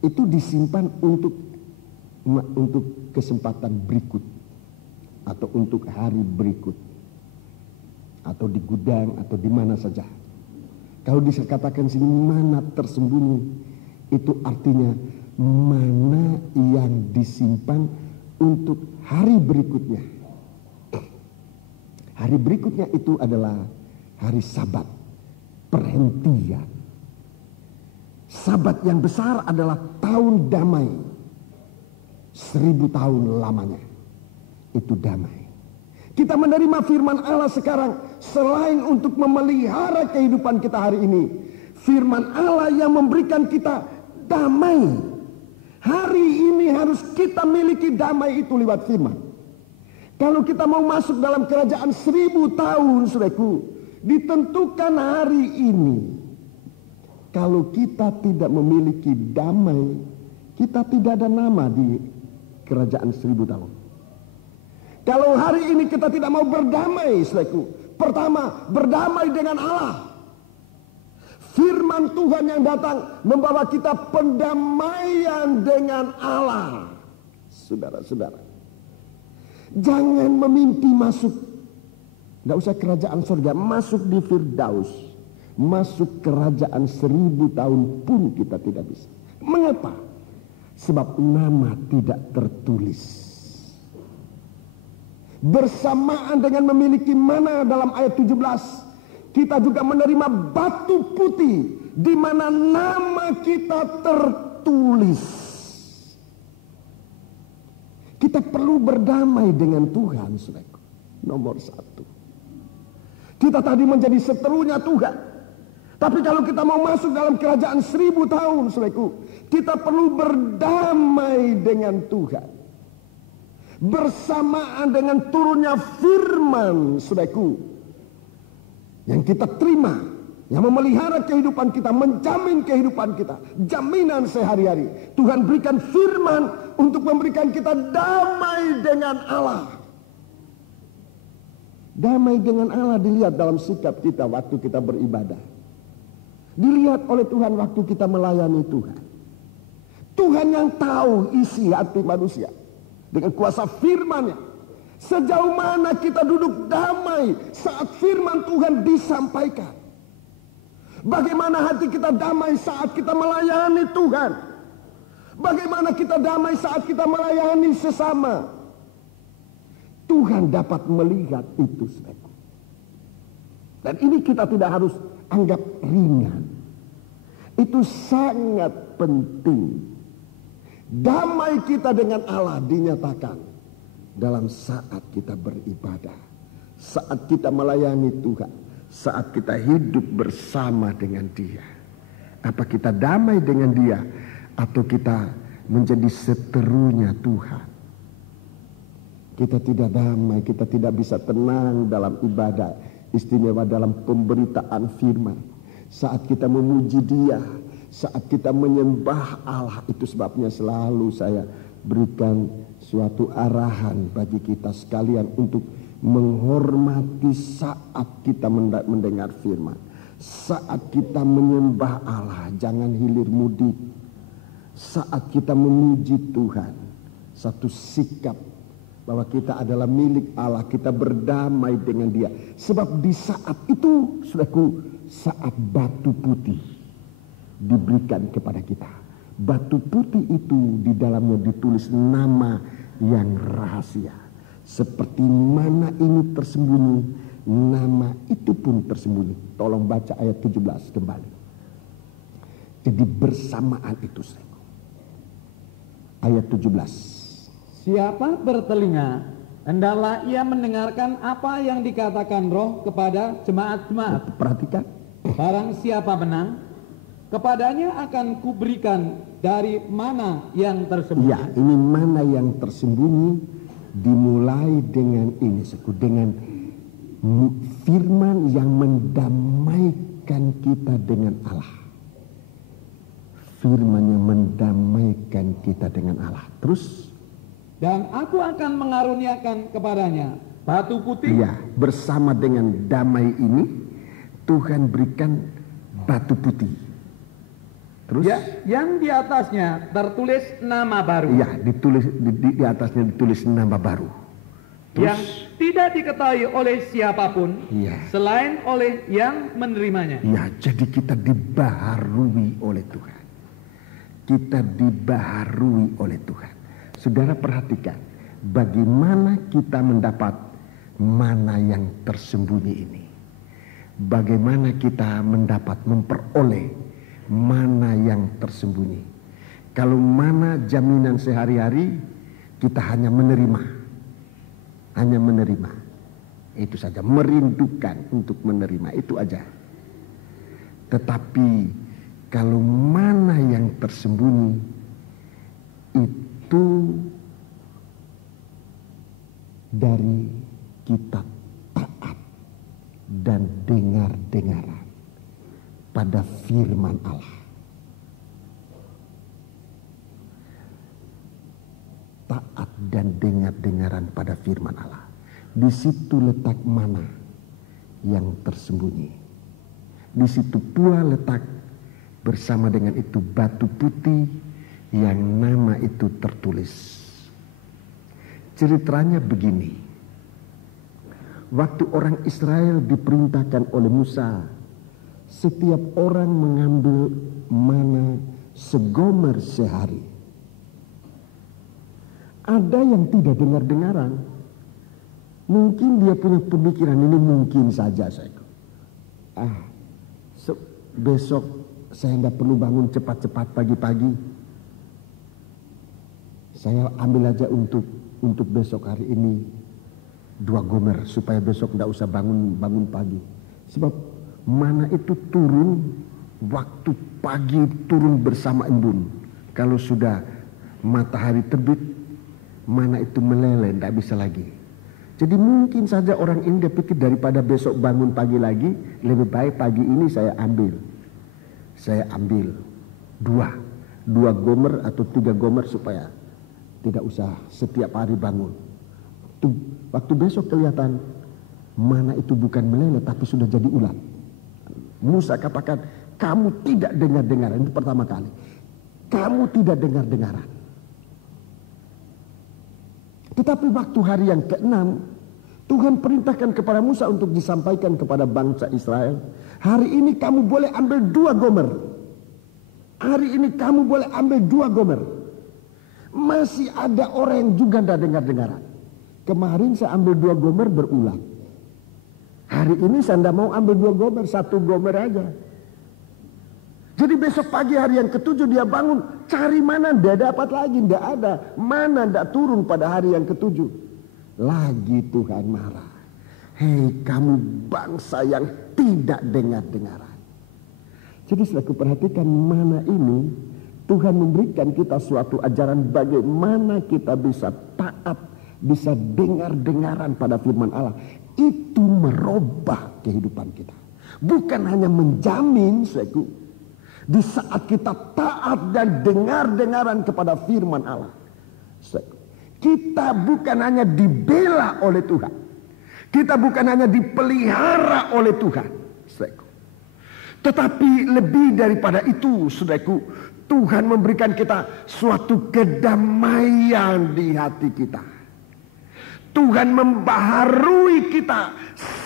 itu disimpan untuk kesempatan berikut, atau untuk hari berikut, atau di gudang, atau di mana saja. Kalau dikatakan sini mana tersembunyi, itu artinya mana yang disimpan untuk hari berikutnya. Hari berikutnya itu adalah hari Sabat, perhentian. Sabat yang besar adalah tahun damai. 1.000 tahun lamanya itu damai. Kita menerima firman Allah sekarang, selain untuk memelihara kehidupan kita hari ini, firman Allah yang memberikan kita damai. Hari ini harus kita miliki damai itu lewat firman. Kalau kita mau masuk dalam kerajaan 1.000 tahun, saudaraku, ditentukan hari ini. Kalau kita tidak memiliki damai, kita tidak ada nama di kerajaan 1.000 tahun. Kalau hari ini kita tidak mau berdamai, saudaraku, pertama, berdamai dengan Allah. Firman Tuhan yang datang membawa kita pendamaian dengan Allah. Saudara-saudara, jangan memimpi masuk, tidak usah kerajaan surga, masuk di Firdaus, masuk kerajaan 1.000 tahun pun kita tidak bisa. Mengapa? Sebab nama tidak tertulis. Bersamaan dengan memiliki mana dalam ayat 17, kita juga menerima batu putih di mana nama kita tertulis. Kita perlu berdamai dengan Tuhan, saudaraku. Nomor 1. Kita tadi menjadi seterunya Tuhan. Tapi kalau kita mau masuk dalam kerajaan 1.000 tahun, saudaraku, kita perlu berdamai dengan Tuhan. bersamaan dengan turunnya firman, saudaraku, yang kita terima, yang memelihara kehidupan kita, menjamin kehidupan kita, jaminan sehari-hari. Tuhan berikan firman untuk memberikan kita damai dengan Allah. Damai dengan Allah dilihat dalam sikap kita waktu kita beribadah. Dilihat oleh Tuhan waktu kita melayani Tuhan. Tuhan yang tahu isi hati manusia. Dengan kuasa firman-Nya. Sejauh mana kita duduk damai saat firman Tuhan disampaikan. Bagaimana hati kita damai saat kita melayani Tuhan. Bagaimana kita damai saat kita melayani sesama. Tuhan dapat melihat itu, saudara. Dan ini kita tidak harus anggap ringan. Itu sangat penting. Damai kita dengan Allah dinyatakan dalam saat kita beribadah, saat kita melayani Tuhan, saat kita hidup bersama dengan Dia. Apa kita damai dengan Dia atau kita menjadi seterunya Tuhan? Kita tidak damai, kita tidak bisa tenang dalam ibadah, istimewa dalam pemberitaan firman. Saat kita memuji Dia, saat kita menyembah Allah, itu sebabnya selalu saya berikan suatu arahan bagi kita sekalian untuk menghormati saat kita mendengar firman. Saat kita menyembah Allah, jangan hilir mudik. Saat kita memuji Tuhan, satu sikap bahwa kita adalah milik Allah, kita berdamai dengan Dia. Sebab di saat itu, saudaraku, saat batu putih diberikan kepada kita. Batu putih itu di dalamnya ditulis nama yang rahasia. Seperti mana ini tersembunyi, nama itu pun tersembunyi. Tolong baca ayat 17 kembali. Jadi bersamaan itu, saudaraku. Ayat 17. Siapa bertelinga, hendaklah ia mendengarkan apa yang dikatakan Roh kepada jemaat-jemaat. Perhatikan. Barang siapa menang, kepadanya akan kuberikan dari mana yang tersembunyi. Ya, ini mana yang tersembunyi dimulai dengan ini, dengan firman yang mendamaikan kita dengan Allah. Firman yang mendamaikan kita dengan Allah. Terus, dan aku akan mengaruniakan kepadanya batu putih. Ya, bersama dengan damai ini Tuhan berikan batu putih. Terus? Ya, yang di atasnya tertulis nama baru. Ya, ditulis di atasnya ditulis nama baru. Terus? Yang tidak diketahui oleh siapapun, ya, selain oleh yang menerimanya. Ya, jadi kita dibaharui oleh Tuhan. Kita dibaharui oleh Tuhan. Saudara perhatikan, bagaimana kita mendapat mana yang tersembunyi ini. Bagaimana kita mendapat, memperoleh mana yang tersembunyi. Kalau mana jaminan sehari-hari, kita hanya menerima. Hanya menerima. Itu saja, merindukan untuk menerima, itu aja. Tetapi kalau mana yang tersembunyi, itu dari kita taat dan dengar-dengaran pada firman Allah. Taat dan dengar-dengaran pada firman Allah. Di situ letak mana yang tersembunyi. Di situ pula letak bersama dengan itu batu putih yang nama itu tertulis. Ceritanya begini. Waktu orang Israel diperintahkan oleh Musa, setiap orang mengambil mana segomer sehari. Ada yang tidak dengar-dengaran. Mungkin dia punya pemikiran, ini mungkin saja saya. Besok saya tidak perlu bangun cepat-cepat pagi-pagi. Saya ambil aja untuk besok hari ini 2 gomer supaya besok tidak usah bangun pagi. Sebab mana itu turun waktu pagi, turun bersama embun. Kalau sudah matahari terbit, mana itu meleleh, tidak bisa lagi. Jadi mungkin saja orang ini dia pikir daripada besok bangun pagi lagi, lebih baik pagi ini saya ambil dua gomer atau 3 gomer supaya tidak usah setiap hari bangun. Waktu besok kelihatan mana itu bukan meleleh tapi sudah jadi ulat. Musa katakan, kamu tidak dengar-dengaran. Itu pertama kali. Kamu tidak dengar-dengaran. Tetapi waktu hari yang ke-6, Tuhan perintahkan kepada Musa untuk disampaikan kepada bangsa Israel. Hari ini kamu boleh ambil 2 gomer. Hari ini kamu boleh ambil 2 gomer. Masih ada orang yang juga tidak dengar-dengaran. Kemarin saya ambil 2 gomer berulang. Hari ini saya tidak mau ambil 2 gomer, 1 gomer aja. Jadi besok pagi hari yang ke-7 dia bangun, cari mana, tidak dapat lagi, tidak ada. Mana tidak turun pada hari yang ke-7. Lagi Tuhan marah. Hei kamu bangsa yang tidak dengar-dengaran. Jadi setelah perhatikan mana ini, Tuhan memberikan kita suatu ajaran bagaimana kita bisa taat, bisa dengar-dengaran pada firman Allah. Itu merubah kehidupan kita. Bukan hanya menjamin di saat kita taat dan dengar-dengaran kepada firman Allah. Kita bukan hanya dibela oleh Tuhan. Kita bukan hanya dipelihara oleh Tuhan. Tetapi lebih daripada itu, saudaraku, Tuhan memberikan kita suatu kedamaian di hati kita. Tuhan membaharui kita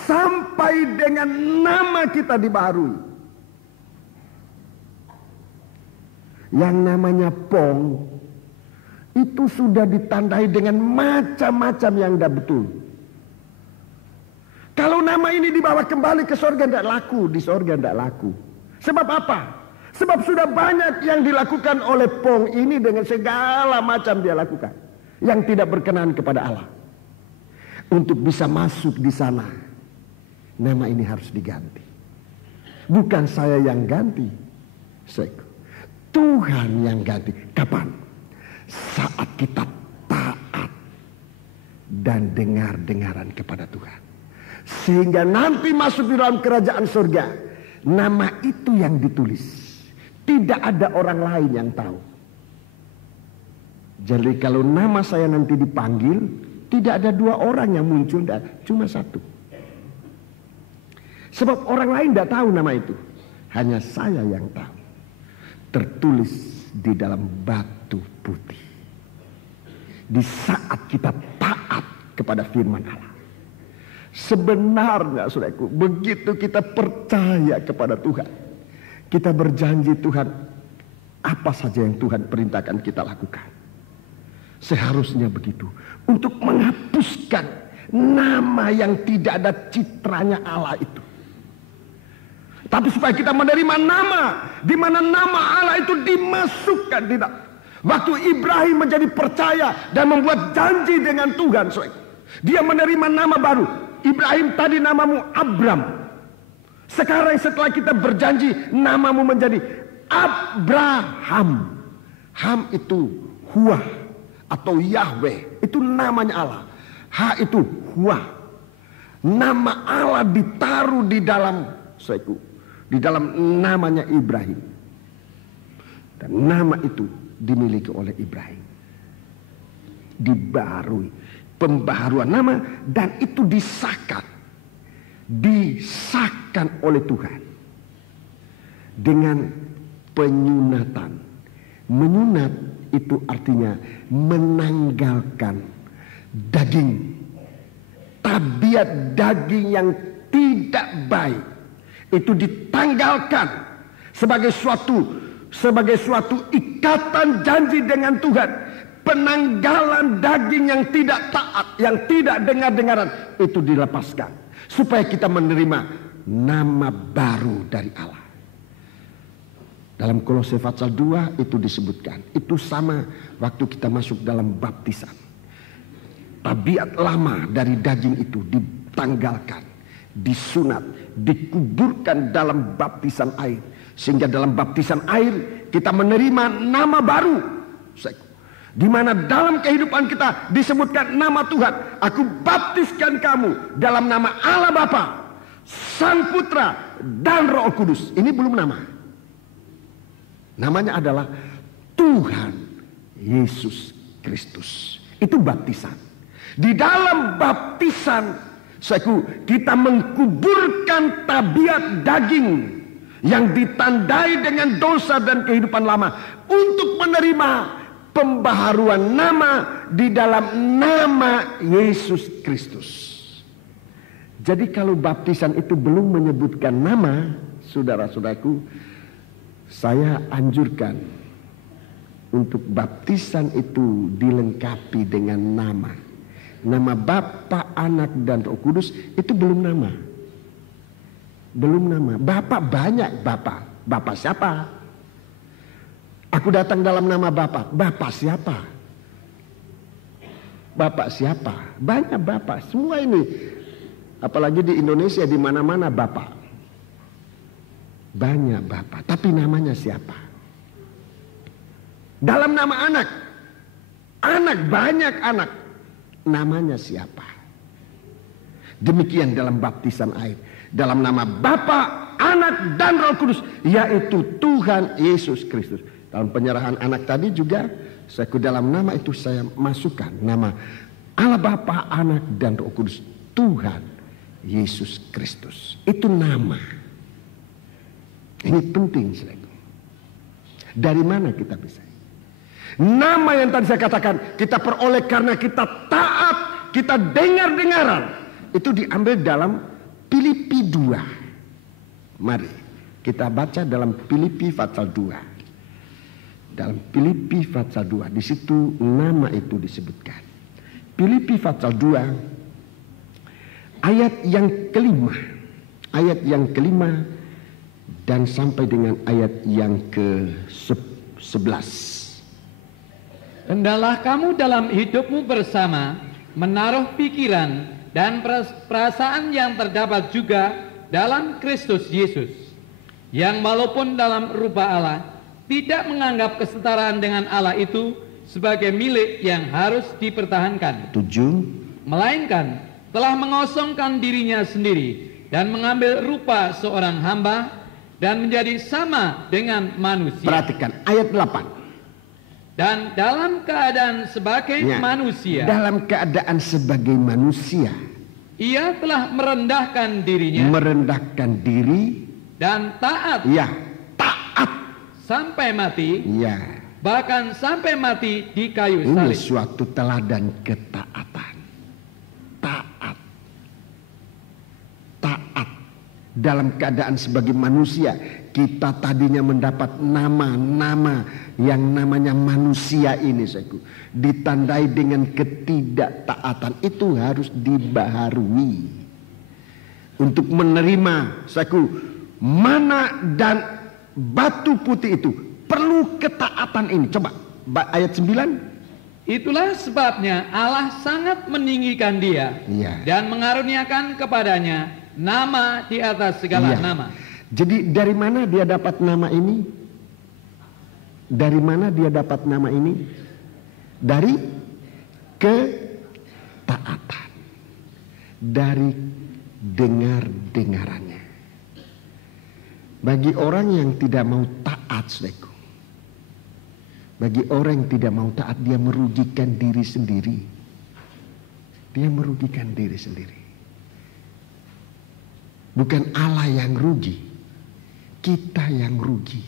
sampai dengan nama kita dibaharui. Yang namanya Pong itu sudah ditandai dengan macam-macam yang tidak betul. Kalau nama ini dibawa kembali ke sorga tidak laku, di sorga tidak laku. Sebab apa? Sebab sudah banyak yang dilakukan oleh Pong ini dengan segala macam dia lakukan yang tidak berkenan kepada Allah. Untuk bisa masuk di sana, nama ini harus diganti. Bukan saya yang ganti, Tuhan yang ganti. Kapan? Saat kita taat dan dengar-dengaran kepada Tuhan. Sehingga nanti masuk di dalam kerajaan surga, nama itu yang ditulis. Tidak ada orang lain yang tahu. Jadi kalau nama saya nanti dipanggil, tidak ada 2 orang yang muncul, cuma 1. Sebab orang lain tidak tahu nama itu. Hanya saya yang tahu. Tertulis di dalam batu putih. Di saat kita taat kepada firman Allah. Sebenarnya saudaraku, begitu kita percaya kepada Tuhan, kita berjanji Tuhan, apa saja yang Tuhan perintahkan kita lakukan. Seharusnya begitu. Untuk menghapuskan nama yang tidak ada citranya Allah itu. Tapi supaya kita menerima nama, di mana nama Allah itu dimasukkan di dalam. Waktu Ibrahim menjadi percaya dan membuat janji dengan Tuhan, dia menerima nama baru. Ibrahim tadi namamu Abram. Sekarang setelah kita berjanji, namamu menjadi Abraham. Ham itu Huah atau Yahweh, itu namanya Allah. Ha itu Huah. Nama Allah ditaruh di dalam namanya Ibrahim. Dan nama itu dimiliki oleh Ibrahim. Dibaharui, pembaharuan nama, dan itu disahkan oleh Tuhan dengan penyunatan. Menyunat itu artinya menanggalkan daging, tabiat daging yang tidak baik. Itu ditanggalkan sebagai suatu ikatan janji dengan Tuhan. Penanggalan daging yang tidak taat, yang tidak dengar-dengaran, itu dilepaskan supaya kita menerima nama baru dari Allah. Dalam Kolose pasal 2 itu disebutkan. Itu sama waktu kita masuk dalam baptisan. Tabiat lama dari daging itu ditanggalkan, disunat, dikuburkan dalam baptisan air. Sehingga dalam baptisan air kita menerima nama baru. Di mana dalam kehidupan kita disebutkan nama Tuhan. Aku baptiskan kamu dalam nama Allah Bapa, Sang Putra, dan Roh Kudus. Ini belum nama. Namanya adalah Tuhan Yesus Kristus. Itu baptisan. Di dalam baptisan, kita mengkuburkan tabiat daging yang ditandai dengan dosa dan kehidupan lama untuk menerima pembaharuan nama di dalam nama Yesus Kristus. Jadi kalau baptisan itu belum menyebutkan nama, saudara-saudaraku, saya anjurkan untuk baptisan itu dilengkapi dengan nama. Nama Bapa, Anak, dan Roh Kudus itu belum nama. Belum nama. Bapa banyak Bapa. Bapa siapa? Aku datang dalam nama Bapa. Bapa siapa? Bapa siapa? Banyak Bapa. Semua ini, apalagi di Indonesia, di mana-mana Bapa. Banyak Bapa. Tapi namanya siapa? Dalam nama anak. Anak, banyak anak. Namanya siapa? Demikian dalam baptisan air. Dalam nama Bapa, Anak, dan Roh Kudus, yaitu Tuhan Yesus Kristus. Dalam penyerahan anak tadi juga, dalam nama itu saya masukkan nama Allah Bapa, Anak, dan Roh Kudus, Tuhan Yesus Kristus. Itu nama. Ini penting, saudara. Dari mana kita bisa? Nama yang tadi saya katakan kita peroleh karena kita taat, kita dengar-dengaran. Itu diambil dalam Filipi 2. Mari kita baca dalam Filipi pasal 2. Dalam Filipi pasal 2, di situ nama itu disebutkan. Filipi pasal 2 ayat yang kelima. Ayat yang kelima dan sampai dengan ayat yang ke-11. Hendaklah kamu dalam hidupmu bersama menaruh pikiran dan perasaan yang terdapat juga dalam Kristus Yesus, yang walaupun dalam rupa Allah tidak menganggap kesetaraan dengan Allah itu sebagai milik yang harus dipertahankan. 7. Melainkan telah mengosongkan dirinya sendiri dan mengambil rupa seorang hamba dan menjadi sama dengan manusia. Perhatikan ayat 8. Dan dalam keadaan sebagai manusia. Dalam keadaan sebagai manusia. Ia telah merendahkan dirinya. Merendahkan diri. Dan taat. Ya, taat. Sampai mati. Ya. Bahkan sampai mati di kayu salib. Ini suatu teladan ketaatan. Taat. Taat. Dalam keadaan sebagai manusia. Kita tadinya mendapat nama-nama yang namanya manusia ini, saudaraku, ditandai dengan ketidaktaatan. Itu harus dibaharui untuk menerima, saudaraku, mana dan batu putih itu perlu ketaatan ini. Coba ayat 9. Itulah sebabnya Allah sangat meninggikan dia dan mengaruniakan kepadanya nama di atas segala nama. Jadi dari mana dia dapat nama ini? Dari mana dia dapat nama ini? Dari ketaatan. Dari dengar-dengarannya. Bagi orang yang tidak mau taat, saudaraku, bagi orang yang tidak mau taat, dia merugikan diri sendiri. Dia merugikan diri sendiri. Bukan Allah yang rugi, kita yang rugi.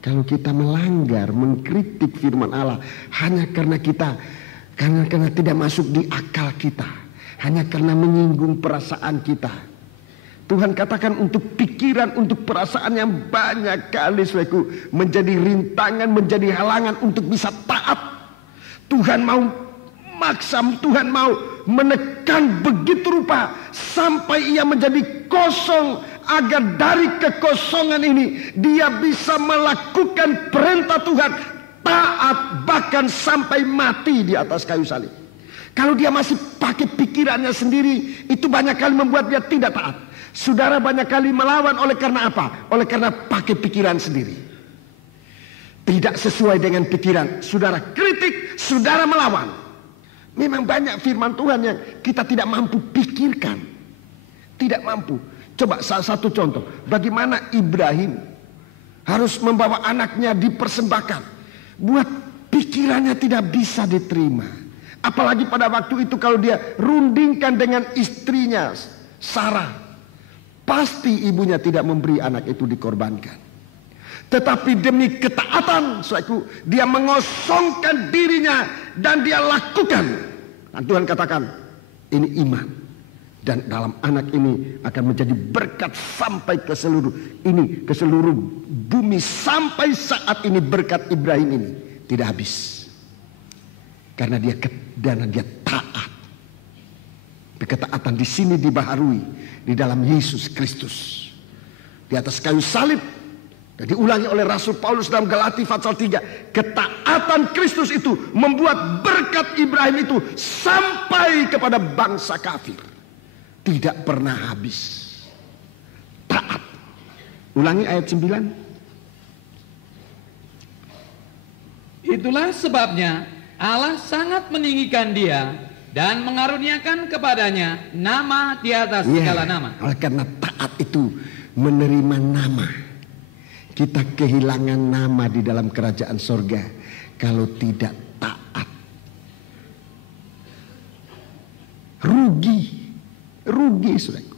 Kalau kita melanggar, mengkritik firman Allah hanya karena karena tidak masuk di akal kita, hanya karena menyinggung perasaan kita. Tuhan katakan untuk pikiran, untuk perasaan yang banyak kali, saudaraku, menjadi rintangan, menjadi halangan untuk bisa taat. Tuhan mau maksa, Tuhan mau menekan begitu rupa sampai ia menjadi kosong, agar dari kekosongan ini dia bisa melakukan perintah Tuhan, taat bahkan sampai mati di atas kayu salib. Kalau dia masih pakai pikirannya sendiri, itu banyak kali membuat dia tidak taat. Saudara banyak kali melawan oleh karena apa? Oleh karena pakai pikiran sendiri. tidak sesuai dengan pikiran, saudara kritik, saudara melawan. Memang banyak firman Tuhan yang kita tidak mampu pikirkan. Tidak mampu. Coba salah satu contoh, bagaimana Ibrahim harus membawa anaknya dipersembahkan. Buat pikirannya tidak bisa diterima. Apalagi pada waktu itu kalau dia rundingkan dengan istrinya Sarah, pasti ibunya tidak memberi anak itu dikorbankan. Tetapi demi ketaatan, dia mengosongkan dirinya dan dia lakukan. Dan Tuhan katakan, ini iman. Dan dalam anak ini akan menjadi berkat sampai ke seluruh bumi. Sampai saat ini berkat Ibrahim ini tidak habis. Karena dia taat. Ketaatan di sini dibaharui di dalam Yesus Kristus. Di atas kayu salib. Dan diulangi oleh Rasul Paulus dalam Galati pasal 3. Ketaatan Kristus itu membuat berkat Ibrahim itu sampai kepada bangsa kafir. Tidak pernah habis. Taat. Ulangi ayat 9. Itulah sebabnya Allah sangat meninggikan dia dan mengaruniakan kepadanya nama di atas segala nama. Karena taat itu menerima nama. Kita kehilangan nama di dalam kerajaan sorga kalau tidak taat. Rugi saudaraku.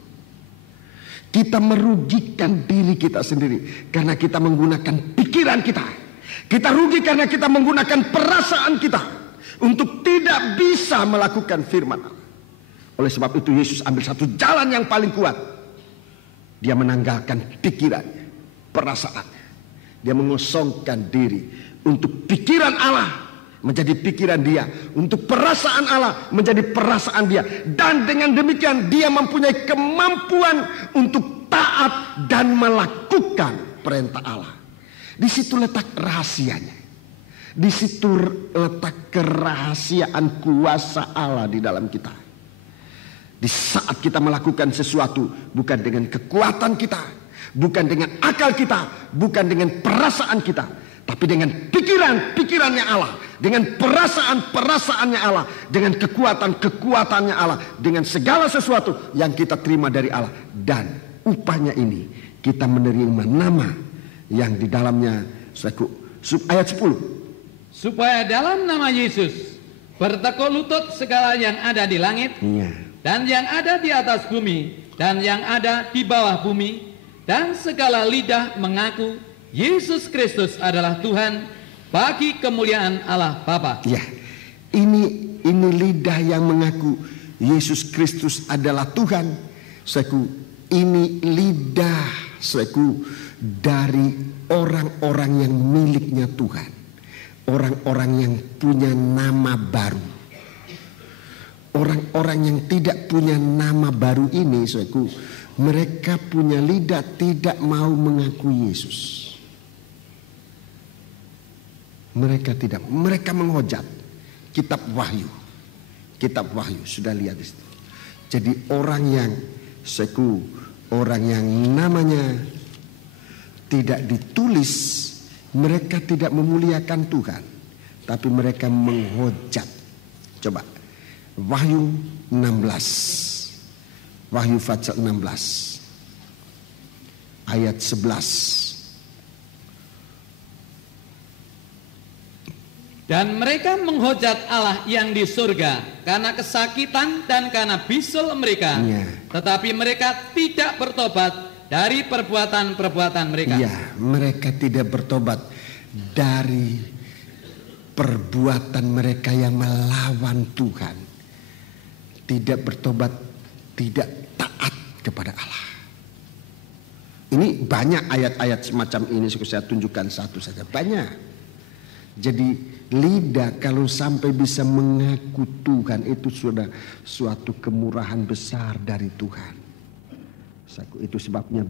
Kita merugikan diri kita sendiri karena kita menggunakan pikiran kita. Kita rugi karena kita menggunakan perasaan kita untuk tidak bisa melakukan firman Allah. Oleh sebab itu Yesus ambil satu jalan yang paling kuat. Dia menanggalkan pikirannya, perasaannya. Dia mengosongkan diri untuk pikiran Allah menjadi pikiran dia, untuk perasaan Allah menjadi perasaan dia. Dan dengan demikian dia mempunyai kemampuan untuk taat dan melakukan perintah Allah. Di situ letak rahasianya. Di situ letak kerahasiaan kuasa Allah di dalam kita. Di saat kita melakukan sesuatu bukan dengan kekuatan kita, bukan dengan akal kita, bukan dengan perasaan kita, tapi dengan pikirannya Allah, dengan perasaannya Allah, dengan kekuatannya Allah, dengan segala sesuatu yang kita terima dari Allah. Dan upahnya ini kita menerima nama yang di dalamnya ayat 10. Supaya dalam nama Yesus bertekuk lutut segala yang ada di langit dan yang ada di atas bumi dan yang ada di bawah bumi, dan segala lidah mengaku Yesus Kristus adalah Tuhan bagi kemuliaan Allah Bapa. Ya, ini lidah yang mengaku Yesus Kristus adalah Tuhan. Ini lidah dari orang-orang yang miliknya Tuhan, orang-orang yang punya nama baru. Orang-orang yang tidak punya nama baru ini, mereka punya lidah tidak mau mengaku Yesus. Mereka menghujat kitab Wahyu. Kitab Wahyu sudah lihat di situ. Jadi orang yang namanya tidak ditulis, mereka tidak memuliakan Tuhan, tapi mereka menghujat. Coba Wahyu 16. Wahyu pasal 16 ayat 11. Dan mereka menghujat Allah yang di surga karena kesakitan dan karena bisul mereka. Tetapi mereka tidak bertobat dari perbuatan-perbuatan mereka. Mereka tidak bertobat dari perbuatan mereka yang melawan Tuhan. Tidak bertobat, tidak taat kepada Allah. Ini banyak ayat-ayat semacam ini, saya tunjukkan satu saja. Banyak. Jadi lidah kalau sampai bisa mengaku Tuhan, itu sudah suatu kemurahan besar dari Tuhan. Itu sebabnya